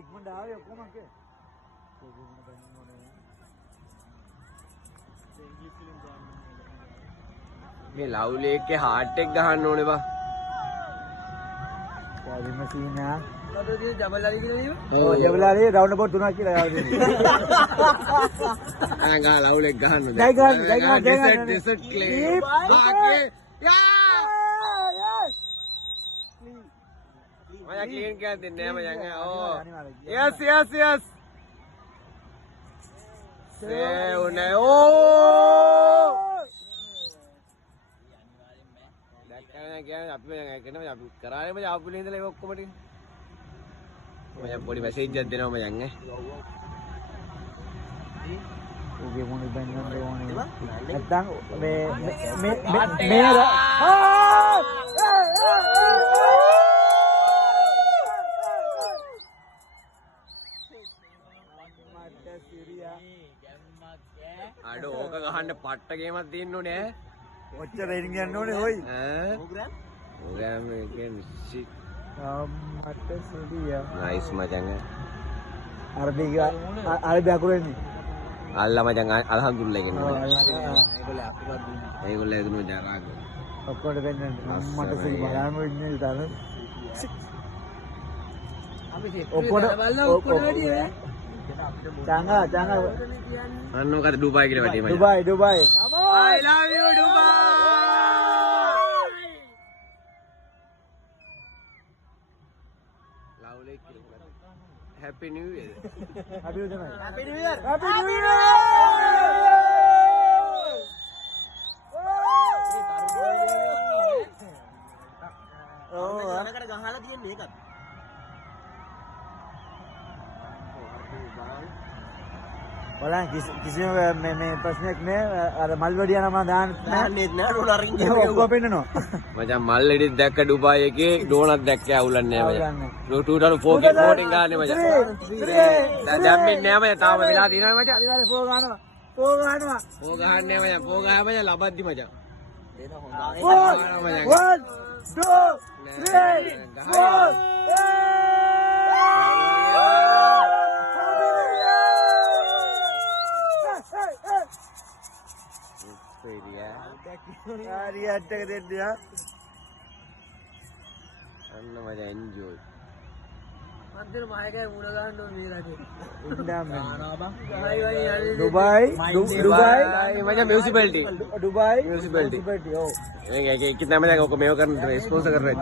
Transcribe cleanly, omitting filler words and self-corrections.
ඉක්මනට ආවේ කොහොමද කේ? මේ ලව්ලි එකේ හાર્ට් එක ගහන්න ඕනේ බා. යාවිම සීනා. කවුද කිව්වේ ජබල්ලාලි කියලා නේද? ඔව් ජබලාලි රවුන්ඩ් අබවුට් 3ක් කියලා යාවදී. ගා ලව්ලි එක ගහන්න දැන් ගන්න. Desert clay. ආකේ. මම ක්ලීන් කරන් දෙන්නේ නෑ මචං. ඕ. යස්. සේවුනේ. ඕ. දැක්කම කියන්නේ අපි මචං එකනේ අපි කරානේ මචං ආපුලේ ඉඳලා ඒක ඔක්කොම ටික. මචං පොඩි මැසේජ් එකක් දෙනවා මචං ඈ. ඔගේ මොනේ බැන්නන්න ඕනේ. නැත්තම් මේ අඩ ඕක ගහන්න පට්ට ගේමක් තියෙන්න ඕනේ ඈ. ඔච්චර රේටින් ගන්න ඕනේ හොයි. ඈ ප්‍රෝග්‍රෑම් එකේ shit මට සුරියා. නයිස් මචං ඈ. අරබි අකුරෙන්නේ. අල්ලා මචං අල්හම්දුලිල්ලාහ් කියන්නේ. ඒගොල්ලෝ ඒගොල්ලෝ එදුණු ජරාග. ඔක්කොට වෙන්නේ මට සුරි බලන්න ඉන්නේ ඊටන. අපි ඔක්කොට වැඩි නේ. චංගා අන්න මොකද ඩුබායි කියලා වැටේ මචං. Dubai I love you Dubai. Lovely Happy New Year. Happy New Year. Happy New Year. Happy New Year. ඔව් අරකට ගහලා තියෙන්නේ ඒකත්. බලන්න කිසිම මේ ප්‍රශ්නයක් නෑ අර මල් වඩියා නම දාන්න දාන්නෙත් නෑ ඩෝලර් අරින් ඔක්කොම පෙන්නනවා මචං මල් එඩිත් දැක්ක ඩුබායි එකේ ඩෝනත් දැක්ක අවුලන්නේ නෑ මචං 2004 ගේ ෆෝටින් ගානේ මචං දැන් මෙන්න නෑ මචං තාම වෙලා තියෙනවා මචං අනිවාර්යෙන් ෆෝ ගන්නවා ෆෝ ගහන්නේ මචං ෆෝ ගහා මචං ලබද්දි මචං දෙන හොඳයි. 1 2 3 හරියට දෙන්න යා අන්න මචං එන්ජොයි මන්දිර මායකයි මුණ ගන්න ඕනේ මේ රටේ. ඉන්දාම දුබායි දුබායි මචං මියුනිසිපැලිටි දුබායි මියුනිසිපැලිටි ඔව් ඒක තමයි දැන් ඔක මේව කරන්න ස්පොන්සර් කරන්නේ